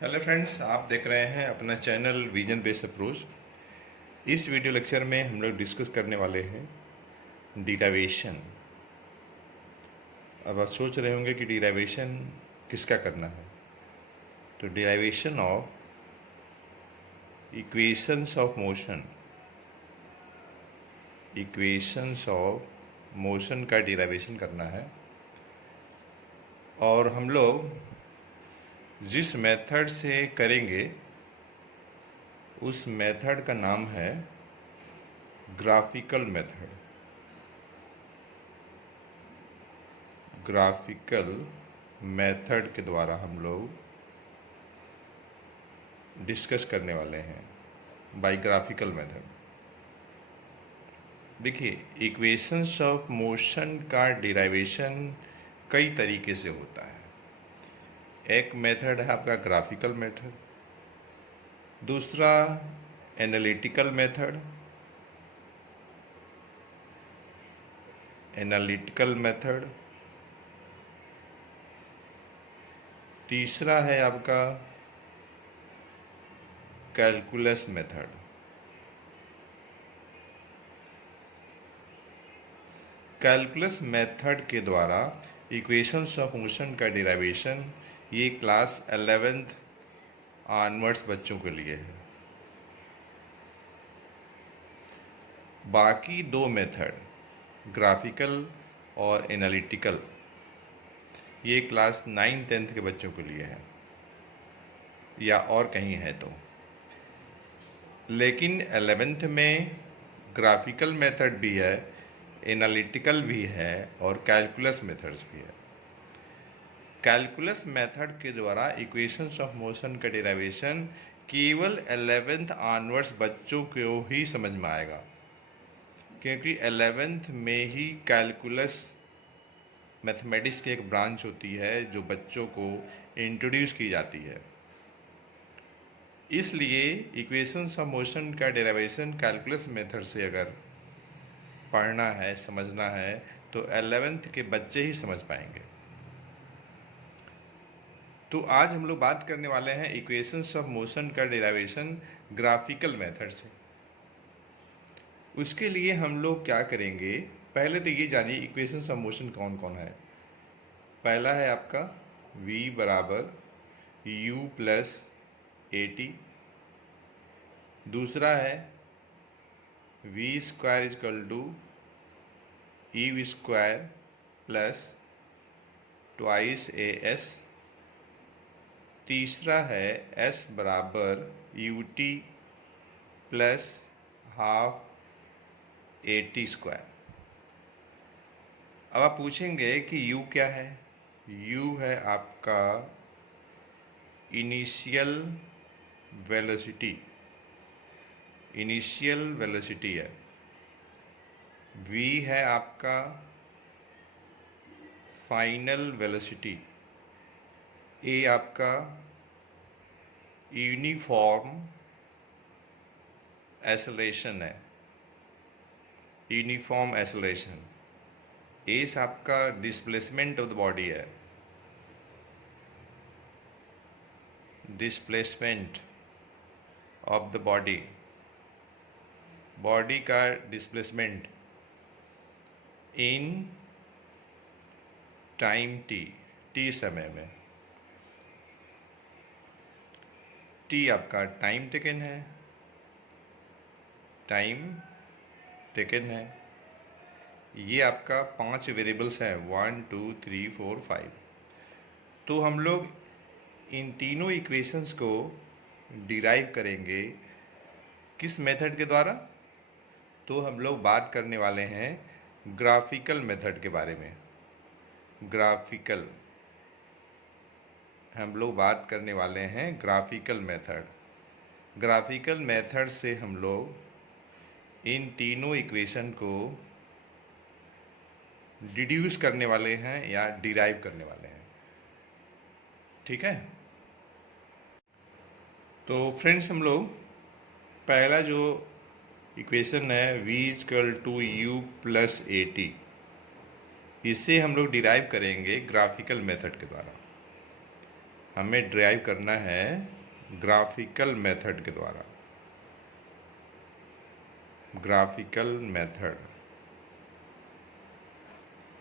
Hello friends, आप देख रहे हैं अपना चैनल विजन बेस्ड अप्रोच। इस वीडियो लेक्चर में हम लोग डिस्कस करने वाले हैं डिराइवेशन। अब आप सोच रहे होंगे कि डिराइवेशन किसका करना है। तो derivation of equations of motion, equations of motion का डिराइवेशन करना है। और हम लोग जिस मेथड से करेंगे उस मेथड का नाम है ग्राफिकल मेथड। ग्राफिकल मेथड के द्वारा हम लोग डिस्कस करने वाले हैं बाय ग्राफिकल मेथड। देखिए, इक्वेशंस ऑफ मोशन का डिराइवेशन कई तरीके से होता है। एक मेथड है आपका ग्राफिकल मेथड, दूसरा एनालिटिकल मेथड, तीसरा है आपका कैलकुलस मेथड। कैलकुलस मेथड के द्वारा इक्वेशंस ऑफ मोशन का डिराइवेशन ये क्लास 11th ऑनवर्ड्स बच्चों के लिए है। बाकी दो मेथड ग्राफिकल और एनालिटिकल ये क्लास 9-10 के बच्चों के लिए है या और कहीं है तो। लेकिन 11th में ग्राफिकल मेथड भी है, एनालिटिकल भी है और कैलकुलस मेथड्स भी है। कैलकुलस मेथड के द्वारा इक्वेशंस ऑफ मोशन का डिराइवेशन केवल 11th ऑनवर्ड्स बच्चों को ही समझ में आएगा, क्योंकि 11th में ही कैलकुलस मैथमेटिक्स की एक ब्रांच होती है जो बच्चों को इंट्रोड्यूस की जाती है। इसलिए इक्वेशंस ऑफ मोशन का डेरिवेशन कैलकुलस मेथड से अगर पढ़ना है, समझना है, तो 11th के बच्चे ही समझ पाएंगे। तो आज हम लोग बात करने वाले हैं इक्वेशंस ऑफ मोशन का डेरिवेशन ग्राफिकल मेथड से। उसके लिए हम लोग क्या करेंगे, पहले तो ये जानिए इक्वेशंस ऑफ मोशन कौन कौन है। पहला है आपका v बराबर u प्लस AT। दूसरा है v square equal to u square plus twice AS। तीसरा है s बराबर ut plus half AT square. अब आप पूछेंगे कि u क्या है। u है आपका इनिशियल वेलोसिटी, है। v है आपका फाइनल वेलोसिटी, ए आपका यूनिफॉर्म एक्सेलरेशन है, यूनिफॉर्म एक्सेलरेशन। एस आपका डिस्प्लेसमेंट ऑफ द बॉडी है, displacement of the body, body का डिस्प्लेसमेंट इन टाइम टी समय में। टी आपका टाइम टेकन है, ये आपका 5 वेरिएबल्स हैं, 1 2 3 4 5। तो हम लोग इन तीनों इक्वेशंस को डिराइव करेंगे किस मेथड के द्वारा। तो हम लोग बात करने वाले हैं ग्राफिकल मेथड के बारे में। ग्राफिकल हम लोग बात करने वाले हैं ग्राफिकल मेथड। ग्राफिकल मेथड से हम लोग इन तीनों इक्वेशन को डिड्यूस करने वाले हैं या डिराइव करने वाले हैं। ठीक है। तो फ्रेंड्स, हम लोग पहला जो इक्वेशन है v equal to u plus AT, इसे हम लोग डिराइव करेंगे ग्राफिकल मेथड के द्वारा। हमें ड्राइव करना है ग्राफिकल मेथड के द्वारा। ग्राफिकल मेथड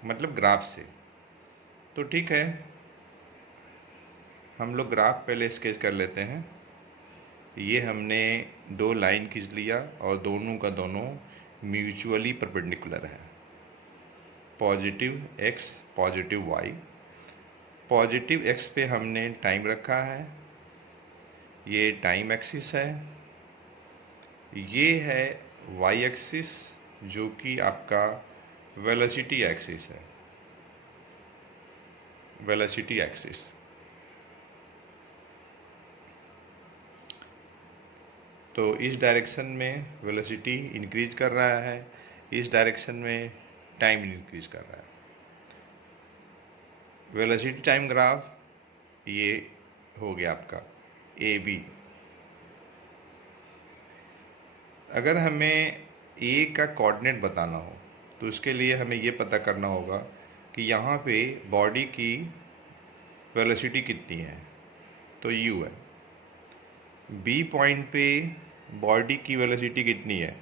मतलब ग्राफ से। तो ठीक है, हम लोग ग्राफ पहले स्केच कर लेते हैं। ये हमने दो लाइन खींच लिया और दोनों का दोनों म्यूचुअली परपेंडिकुलर है। Positive x positive y। Positive x पे हमने टाइम रखा है, ये टाइम एक्सिस है। ये है y एक्सिस जो कि आपका वेलोसिटी एक्सिस है। Velocity axis. तो इस डायरेक्शन में वेलोसिटी इंक्रीज कर रहा है, इस डायरेक्शन में टाइम इंक्रीज कर रहा है। वेलोसिटी टाइम ग्राफ ये हो गया आपका ए बी। अगर हमें ए का कोऑर्डिनेट बताना हो तो उसके लिए हमें ये पता करना होगा कि यहाँ पे बॉडी की वेलोसिटी कितनी है, तो u है। बी पॉइंट पे बॉडी की वेलोसिटी कितनी है,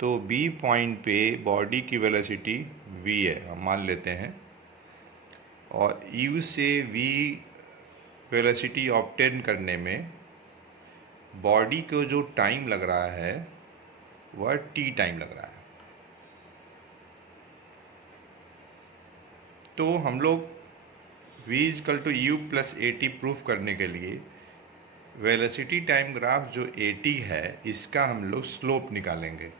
तो बी पॉइंट पे बॉडी की वेलोसिटी v है, हम मान लेते हैं। और u से v वेलोसिटी ऑब्टेन करने में बॉडी को जो टाइम लग रहा है वह t टाइम लग रहा है। तो हम लोग v equal to u plus a t proof करने के लिए वेलोसिटी टाइम ग्राफ जो ए टी है इसका हम लोग स्लोप निकालेंगे।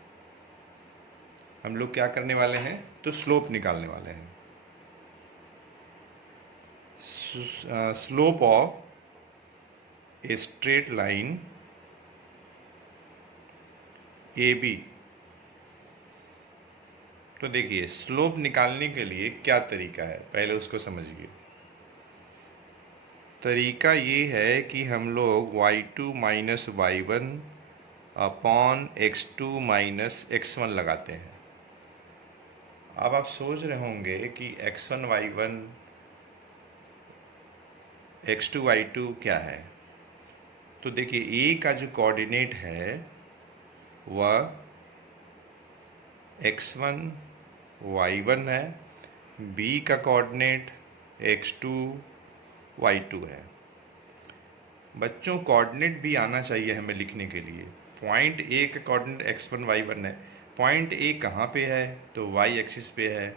हम लोग क्या करने वाले हैं, तो स्लोप निकालने वाले हैं। Slope of a straight line A b. तो देखिए स्लोप निकालने के लिए क्या तरीका है, पहले उसको समझिए। तरीका ये है कि हम लोग y2 minus y one upon x2 minus x1 लगाते हैं। अब आप सोच रहे होंगे कि x1 y1 x2 y2 क्या है। तो देखिए a का जो कोऑर्डिनेट है वह x1 y1 है, b का कोऑर्डिनेट x2 y2 है। बच्चों कोऑर्डिनेट भी आना चाहिए हमें लिखने के लिए। पॉइंट ए का कोऑर्डिनेट x1 y1 है। पॉइंट ए कहाँ पे है, तो y एक्सिस पे है।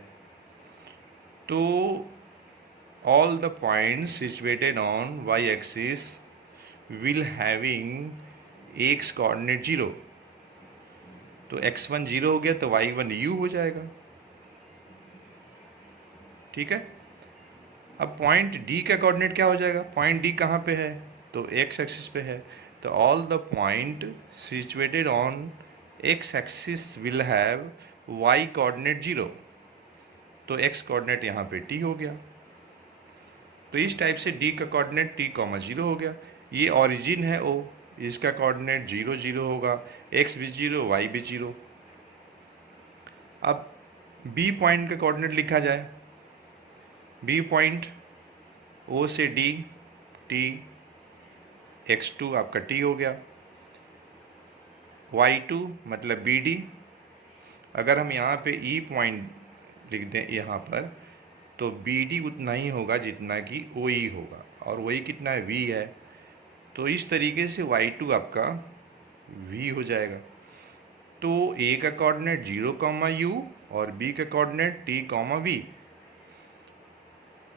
तो all the points situated on y axis will having x coordinate 0। तो x1 0 हो गया तो y1 u हो जाएगा। ठीक है। अब पॉइंट डी का कोऑर्डिनेट क्या हो जाएगा, पॉइंट डी कहाँ पे है, तो x एक्सिस पे है। तो all the point situated on x axis will have y coordinate 0। तो x कोऑर्डिनेट यहाँ पे t हो गया। तो इस टाइप से d का कोऑर्डिनेट t, 0 हो गया। ये ओरिजिन है o, इसका कोऑर्डिनेट 0 0 होगा, x भी 0 y भी 0। अब b पॉइंट का कोऑर्डिनेट लिखा जाए। b पॉइंट o से d t, x2 आपका t हो गया, y2 मतलब bd। अगर हम यहाँ पे e पॉइंट लिख दें यहाँ पर, तो BD उतना ही होगा जितना कि OE होगा, और OE कितना है, V है। तो इस तरीके से y2 आपका V हो जाएगा। तो A का कोऑर्डिनेट 0, u और B का कोऑर्डिनेट t, v।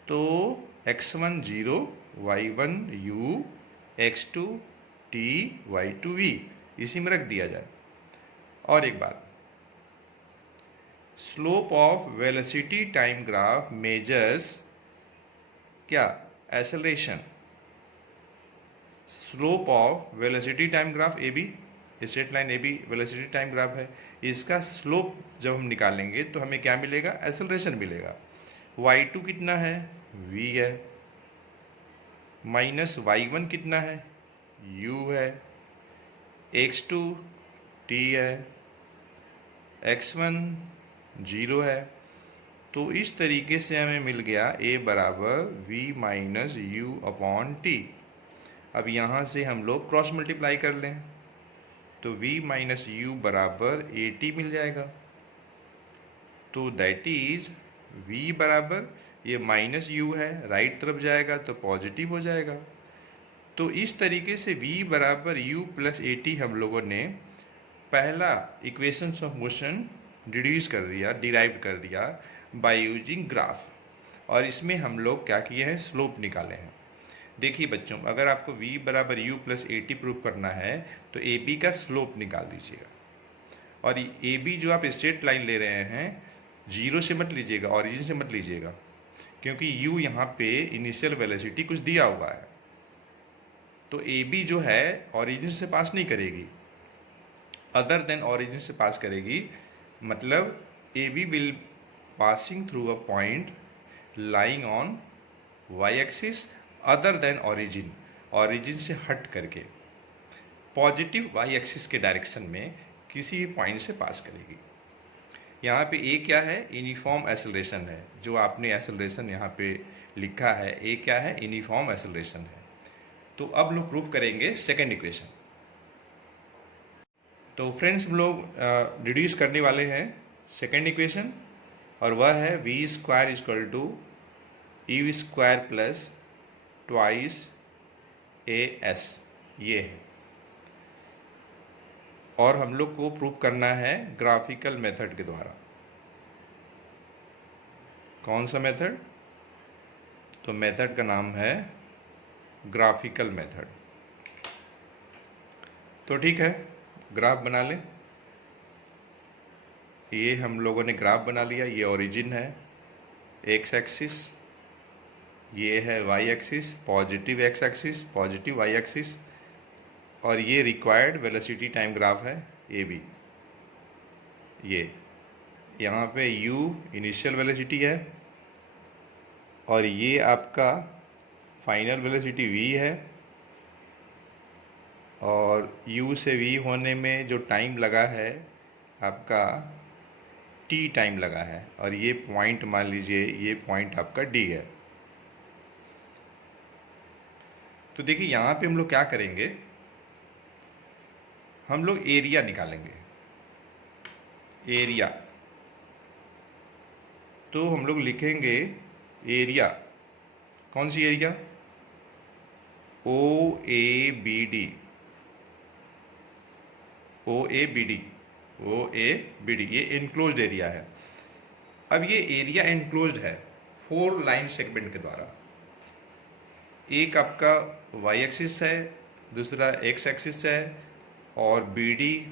तो x1 0 y1 u x2 t y2 v, इसी में रख दिया जाए। और एक बात, slope of velocity time graph measures क्या, acceleration. Slope of velocity time graph A B, straight line A B velocity time graph है। इसका स्लोप जब हम निकालेंगे तो हमें क्या मिलेगा, एक्सेलरेशन मिलेगा। y2 कितना है, v है, माइनस y1 कितना है, u है, x2 t है, x1 0 है। तो इस तरीके से हमें मिल गया a बराबर v minus you upon T. अब यहाँ से हम लोग क्रॉस मल्टीप्लाई कर लें तो v माइनस यू बराबर ए टी मिल जाएगा। तो दैट इज v बराबर, ये माइनस यू है, राइट तरफ जाएगा तो पॉजिटिव हो जाएगा। तो इस तरीके से v बराबर u प्लस ए टी हम लोगों ने पहला इक्वेशंस ऑफ मोशन डिड्यूस कर दिया, डिराइव कर दिया बाय यूजिंग ग्राफ। और इसमें हम लोग क्या किए हैं, स्लोप निकाले हैं। देखिए बच्चों, अगर आपको v बराबर u plus a T prove करना है तो ए बी का स्लोप निकाल दीजिएगा। और ए बी जो आप स्ट्रेट लाइन ले रहे हैं, जीरो से मत लीजिएगा, ऑरिजिन से मत लीजिएगा, क्योंकि u यहाँ पे इनिशियल वेलोसिटी कुछ दिया हुआ है। तो ए बी जो है ऑरिजिन से पास नहीं करेगी, अदर देन ऑरिजिन से पास करेगी। मतलब a b will passing through a point lying on y axis other than origin, origin से हट करके पॉजिटिव वाई एक्सिस के डायरेक्शन में किसी भी पॉइंट से पास करेगी। यहाँ पे ए क्या है, यूनिफॉर्म एक्सेलरेशन है। जो आपने एक्सेलरेशन यहाँ पे लिखा है, ए क्या है, यूनिफॉर्म एक्सेलरेशन है। तो अब लोग प्रूव करेंगे सेकेंड इक्वेशन। तो फ्रेंड्स, हम लोग डिड्यूस करने वाले हैं सेकेंड इक्वेशन, और वह है v square equal to u square plus twice a s, ये है। और हम लोग को प्रूव करना है ग्राफिकल मेथड के द्वारा। कौन सा मेथड? तो मेथड का नाम है ग्राफिकल मेथड। तो ठीक है, ग्राफ बना लें। ये हम लोगों ने ग्राफ बना लिया। ये ओरिजिन है, एक्स एक्सिस, ये है y axis, positive x axis, positive y axis, और ये रिक्वायर्ड वेलोसिटी टाइम ग्राफ है ए बी। ये यहाँ पे u इनिशियल वेलोसिटी है, और ये आपका फाइनल वेलोसिटी v है, और u से v होने में जो टाइम लगा है आपका t टाइम लगा है, और ये पॉइंट मान लीजिए, ये पॉइंट आपका d है। तो देखिए यहाँ पे हम लोग क्या करेंगे, हम लोग एरिया निकालेंगे। एरिया, तो हम लोग लिखेंगे एरिया, कौन सी area, O A B D, O A B D, O A B D, ये इनक्लोज्ड एरिया है। अब ये एरिया इनक्लोज्ड है 4 लाइन सेगमेंट के द्वारा। एक आपका वाई एक्सिस है, दूसरा एक्स एक्सिस है, और बी डी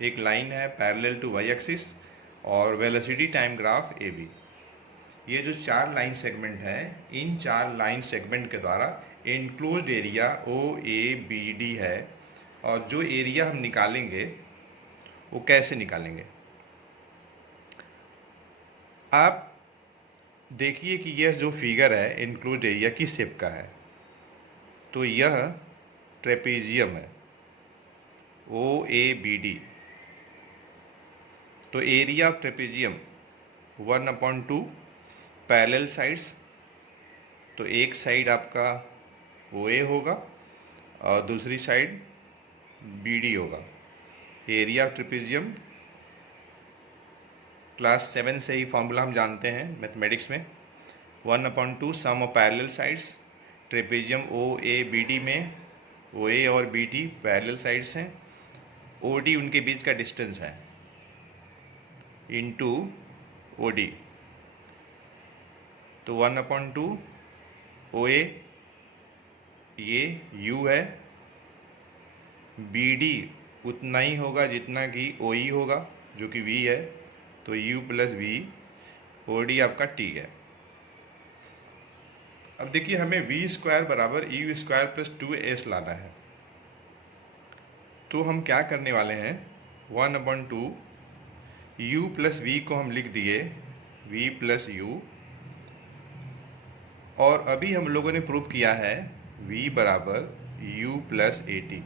एक लाइन है पैरेलल टू वाई एक्सिस, और वेलोसिटी टाइम ग्राफ ए बी। ये जो 4 लाइन सेगमेंट है, इन 4 लाइन सेगमेंट के द्वारा enclosed area O A B d है। और जो एरिया हम निकालेंगे वो कैसे निकालेंगे, आप देखिए कि यह जो फिगर है इनक्लोज्ड एरिया किस शेप का है। तो यह ट्रेपेजियम है, ओ ए बी डी। तो area of trapezium 1/2 parallel sides. तो एक साइड आपका ओ ए होगा और दूसरी साइड बी डी होगा। एरिया ऑफ ट्रेपेजियम क्लास 7 से ही फॉर्मूला हम जानते हैं मैथमेटिक्स में, 1/2 sum of parallel sides. Trapezium O A B D में ओ ए और बी डी पैरेलल साइड्स हैं, ओ डी उनके बीच का डिस्टेंस है, इनटू ओ डी। तो 1/2 ओ ए, ये u है, बी डी उतना ही होगा जितना कि ओ ई होगा जो कि v है, तो u plus v, o d आपका t है। अब देखिए हमें v स्क्वायर बराबर यू स्क्वायर प्लस 2s लाना है। तो हम क्या करने वाले हैं, 1/2 u प्लस वी को हम लिख दिए v प्लस यू, और अभी हम लोगों ने प्रूव किया है v बराबर u प्लस ए टी।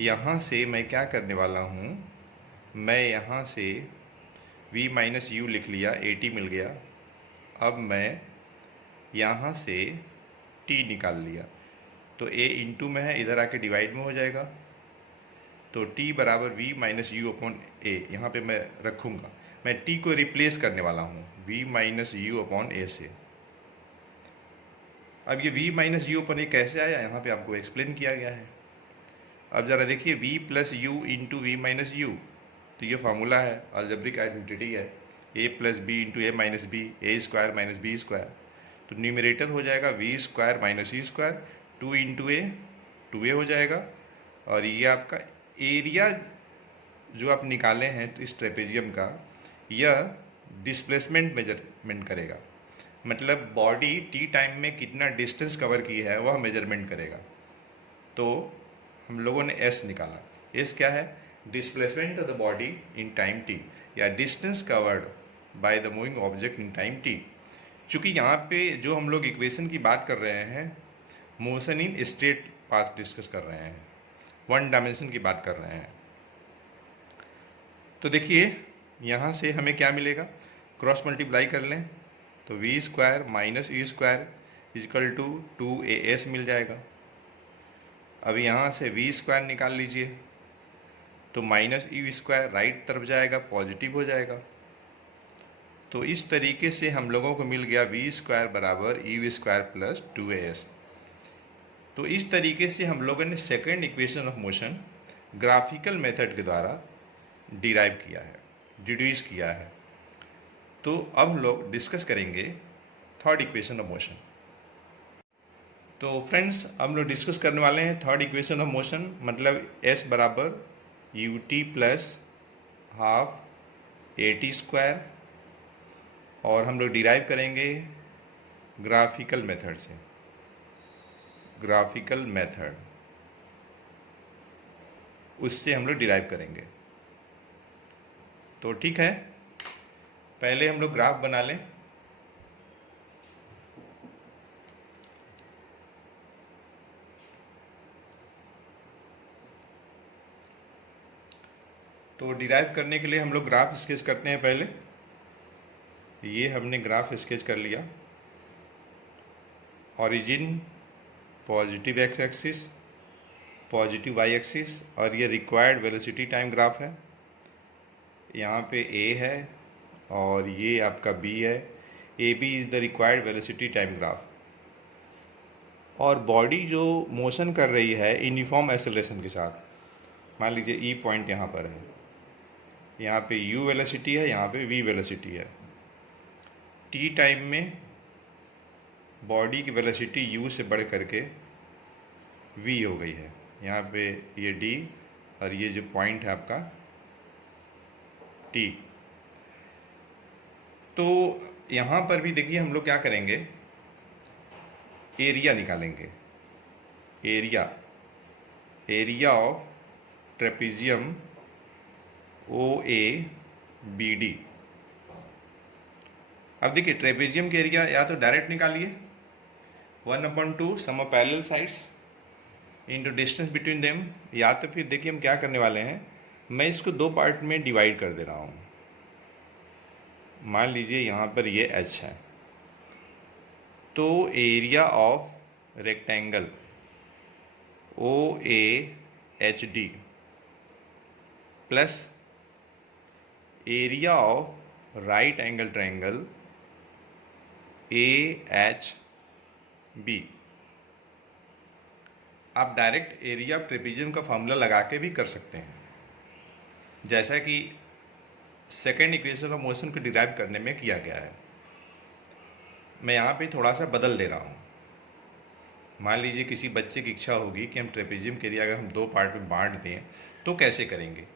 यहाँ से मैं क्या करने वाला हूँ, मैं यहाँ से v माइनस यू लिख लिया, AT मिल गया। अब मैं यहाँ से t निकाल लिया, तो a इंटू में है, इधर आके डिवाइड में हो जाएगा, तो t बराबर v माइनस यू अपॉन ए, यहाँ पे मैं रखूँगा, मैं t को रिप्लेस करने वाला हूँ v माइनस यू अपॉन ए से। अब ये v माइनस यू अपॉन ए कैसे आया, यहाँ पे आपको एक्सप्लेन किया गया है। अब ज़रा देखिए, v plus u into v minus u, तो ये फार्मूला है, अलजेब्रिक आइडेंटिटी है, a plus b into a minus b, a square minus b square, तो न्यूमरेटर हो जाएगा v square minus u square, 2 into a, 2a हो जाएगा, और ये आपका एरिया जो आप निकाले हैं तो इस ट्रेपेजियम का, यह डिस्प्लेसमेंट मेजरमेंट करेगा, मतलब बॉडी टी टाइम में कितना डिस्टेंस कवर की है वह मेजरमेंट करेगा। तो हम लोगों ने एस निकाला। एस क्या है? Displacement of the body in time T, या distance covered by the moving object in time T. चूँकि यहाँ पे जो हम लोग इक्वेशन की बात कर रहे हैं, motion in straight path discuss कर रहे हैं, वन डायमेंशन की बात कर रहे हैं। तो देखिए यहाँ से हमें क्या मिलेगा, क्रॉस मल्टीप्लाई कर लें तो v square minus u square equal to 2as मिल जाएगा। अब यहाँ से वी स्क्वायर निकाल लीजिए, तो माइनस ई स्क्वायर राइट तरफ जाएगा, पॉजिटिव हो जाएगा। तो इस तरीके से हम लोगों को मिल गया वी स्क्वायर बराबर ई स्क्वायर प्लस 2as। तो इस तरीके से हम लोगों ने second equation of motion graphical method के द्वारा डिराइव किया है, डिड्यूस किया है। तो अब हम लोग डिस्कस करेंगे थर्ड इक्वेशन ऑफ मोशन। तो फ्रेंड्स, हम लोग डिस्कस करने वाले हैं थर्ड इक्वेशन ऑफ मोशन, मतलब s बराबर U T plus half A T square, और हम लोग डिराइव करेंगे ग्राफिकल मेथड से। ग्राफिकल मेथड, उससे हम लोग डिराइव करेंगे। तो ठीक है, पहले हम लोग ग्राफ बना लें। तो डिराइव करने के लिए हम लोग ग्राफ स्केच करते हैं। पहले ये हमने ग्राफ स्केच कर लिया, origin positive x axis, positive y axis, और ये रिक्वायर्ड वेलोसिटी टाइम ग्राफ है। यहाँ पे ए है और ये आपका बी है। A b is the required velocity time graph. और बॉडी जो मोशन कर रही है यूनिफॉर्म एक्सेलरेशन के साथ, मान लीजिए ई पॉइंट यहाँ पर है, यहाँ पे यू वेलोसिटी है, यहाँ पे वी वेलोसिटी है। टी टाइम में बॉडी की वेलोसिटी यू से बढ़ करके वी हो गई है। यहाँ पे ये डी और ये जो पॉइंट है आपका टी। तो यहाँ पर भी देखिए हम लोग क्या करेंगे, एरिया निकालेंगे। Area of trapezium O A B d. अब देखिए ट्रेपेजियम के एरिया या तो डायरेक्ट निकालिए, 1/2 sum of parallel sides into distance between them, या तो फिर देखिए हम क्या करने वाले हैं, मैं इसको दो पार्ट में डिवाइड कर दे रहा हूँ। मान लीजिए यहाँ पर ये h है, तो area of rectangle o a h d plus area of right angle triangle a h b. आप डायरेक्ट एरिया ऑफ ट्रेपेजियम का फॉर्मूला लगा के भी कर सकते हैं, जैसा कि सेकेंड इक्वेशन ऑफ मोशन को डिराइव करने में किया गया है। मैं यहाँ पे थोड़ा सा बदल दे रहा हूँ। मान लीजिए किसी बच्चे की इच्छा होगी कि हम ट्रेपेजियम के एरिया अगर हम दो पार्ट में बांट दें तो कैसे करेंगे।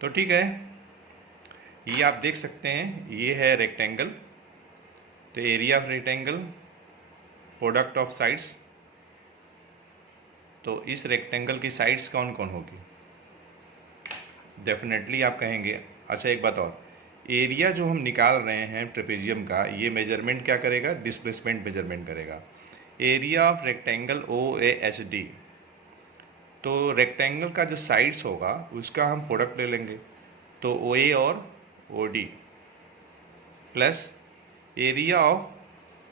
तो ठीक है, ये आप देख सकते हैं, ये है रेक्टेंगल, तो area of rectangle product of sides. तो इस रेक्टेंगल की साइड्स कौन कौन होगी, डेफिनेटली आप कहेंगे। अच्छा एक बात और, एरिया जो हम निकाल रहे हैं ट्रेपेजियम का, ये मेजरमेंट क्या करेगा, डिस्प्लेसमेंट मेजरमेंट करेगा। Area of rectangle o a h d, तो रेक्टेंगल का जो साइड्स होगा उसका हम प्रोडक्ट ले लेंगे, तो ओ ए और OD plus area of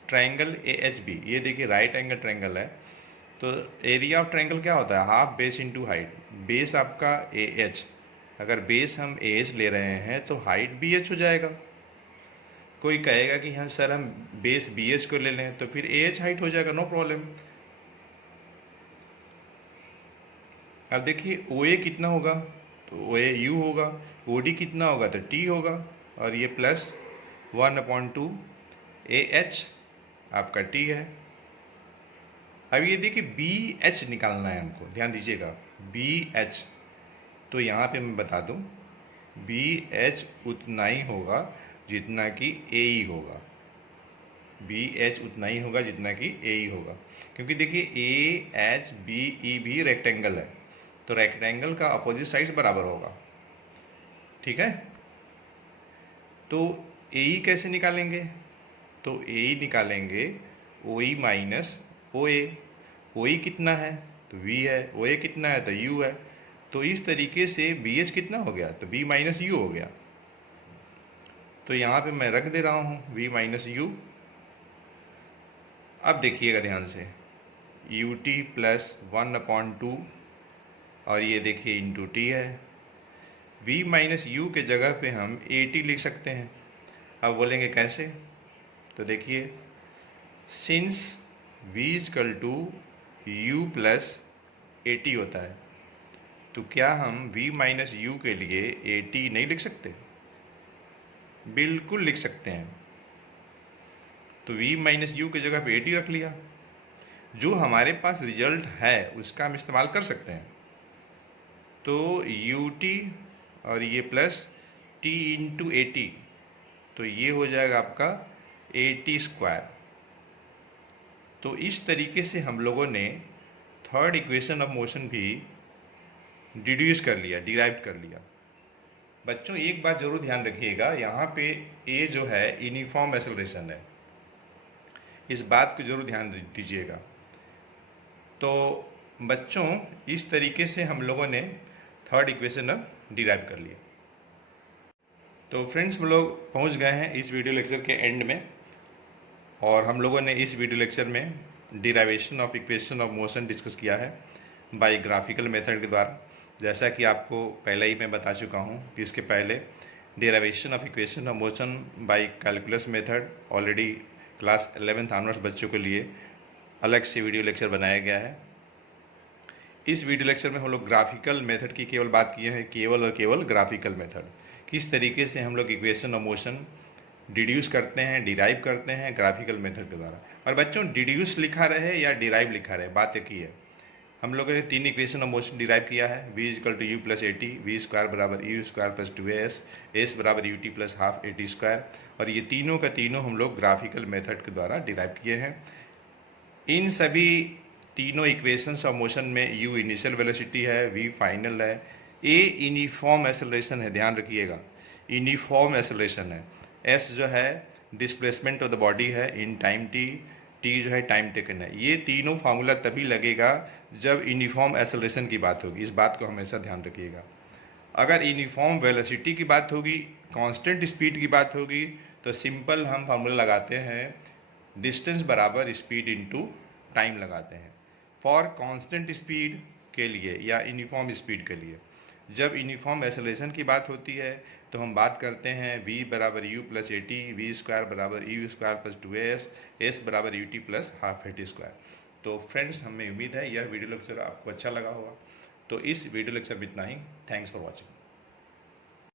triangle AHB। ये देखिए राइट एंगल ट्रायंगल है, तो एरिया ऑफ ट्रायंगल क्या होता है? Half base into height. Base आपका AH, अगर बेस हम AH ले रहे हैं तो हाइट BH हो जाएगा। कोई कहेगा कि हाँ सर हम बेस BH को ले लें, तो फिर AH हाइट हो जाएगा, नो प्रॉब्लम। अब देखिए OA कितना होगा, तो OA U होगा, OD कितना होगा तो T होगा, और ये प्लस 1/2 AH आपका T है। अब ये देखिए BH निकालना है हमको, ध्यान दीजिएगा BH, तो यहाँ पे मैं बता दूँ BH उतना ही होगा जितना कि AE होगा। BH उतना ही होगा जितना कि AE होगा, क्योंकि देखिए AHBE भी रेक्टेंगल है, तो रेक्टेंगल का अपोजिट साइड्स बराबर होगा, ठीक है। तो AE कैसे निकालेंगे? तो AE निकालेंगे OE माइनस OA। OE कितना है तो V है, OA कितना है तो U है, तो इस तरीके से BH कितना हो गया तो V माइनस U हो गया। तो यहाँ पे मैं रख दे रहा हूँ V माइनस U। अब देखिएगा ध्यान से, UT प्लस 1/2 और ये देखिए इंटू T है। V माइनस U के जगह पे हम AT लिख सकते हैं। अब बोलेंगे कैसे? तो देखिए since V equal to U plus AT होता है, तो क्या हम V माइनस U के लिए AT नहीं लिख सकते? बिल्कुल लिख सकते हैं। तो V माइनस U की जगह पे AT रख लिया, जो हमारे पास रिजल्ट है उसका हम इस्तेमाल कर सकते हैं। तो UT और ये प्लस T इंटू AT, तो ये हो जाएगा आपका AT स्क्वायर। तो इस तरीके से हम लोगों ने थर्ड इक्वेशन ऑफ मोशन भी डिड्यूस कर लिया, डिराइव कर लिया। बच्चों एक बात जरूर ध्यान रखिएगा, यहाँ पे A जो है यूनिफॉर्म एक्सेलरेशन है, इस बात को जरूर ध्यान दीजिएगा। तो बच्चों इस तरीके से हम लोगों ने थर्ड इक्वेशन अब डिराइव कर लिया। तो फ्रेंड्स हम लोग पहुँच गए हैं इस वीडियो लेक्चर के एंड में, और हम लोगों ने इस वीडियो लेक्चर में derivation of equation of motion discuss किया है बाय ग्राफिकल मेथड के द्वारा। जैसा कि आपको पहले ही मैं बता चुका हूँ कि इसके पहले derivation of equation of motion by calculus method already class 11th onwards बच्चों के लिए अलग से वीडियो लेक्चर बनाया गया है। इस वीडियो लेक्चर में हम लोग ग्राफिकल मेथड की केवल बात किए हैं, केवल और केवल ग्राफिकल मेथड, किस तरीके से हम लोग इक्वेशन ऑफ मोशन डिड्यूस करते हैं, डिराइव करते हैं ग्राफिकल मेथड के द्वारा। और बच्चों डिड्यूस लिखा रहे या डिराइव लिखा रहे, बात एक ही है। हम लोगों ने 3 इक्वेशन ऑफ मोशन डिराइव किया है, V equal to U plus AT, V square बराबर U square plus 2AS, S बराबर UT plus half AT square, और ये तीनों का तीनों हम लोग ग्राफिकल मेथड के द्वारा डिराइव किए हैं। इन सभी तीनों इक्वेशंस ऑफ मोशन में U इनिशियल वेलोसिटी है, V फाइनल है, A यूनिफॉर्म एक्सेलरेशन है, ध्यान रखिएगा यूनिफॉर्म एक्सेलरेशन है, S जो है डिस्प्लेसमेंट ऑफ द बॉडी है इन टाइम T जो है टाइम टेकन है। ये तीनों फार्मूला तभी लगेगा जब यूनिफॉर्म एक्सेलरेशन की बात होगी, इस बात को हमेशा ध्यान रखिएगा। अगर यूनिफॉर्म वेलोसिटी की बात होगी, कांस्टेंट स्पीड की बात होगी, तो सिंपल हम फार्मूला लगाते हैं डिस्टेंस बराबर स्पीड इनटू टाइम लगाते हैं फॉर कांस्टेंट स्पीड के लिए या यूनिफॉर्म स्पीड के लिए। जब यूनिफॉर्म एक्सेलरेशन की बात होती है तो हम बात करते हैं V बराबर U plus AT, V square बराबर U square plus 2AS, S बराबर UT plus half AT square. तो फ्रेंड्स हमें उम्मीद है यह वीडियो लेक्चर आपको अच्छा लगा होगा। तो इस वीडियो लेक्चर में इतना ही। Thanks for watching.